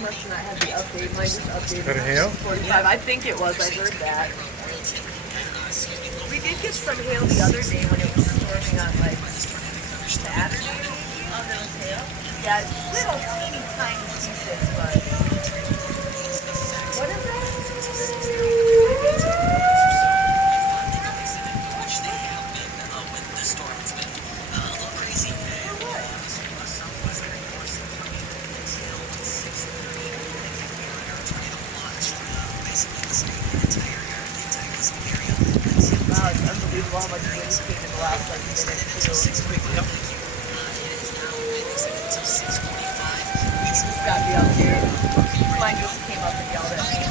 must not have the update. Mine just updated. Got a hail? 45. I think it was. I heard that. We did get some hail the other day when it was storming on like Saturday, maybe. Oh, there was hail? Yeah, little teeny tiny pieces, but. What is that? Wow, it's unbelievable how much wind came in the last like minute too. Just got me up here. Mine just came up and yelled at me.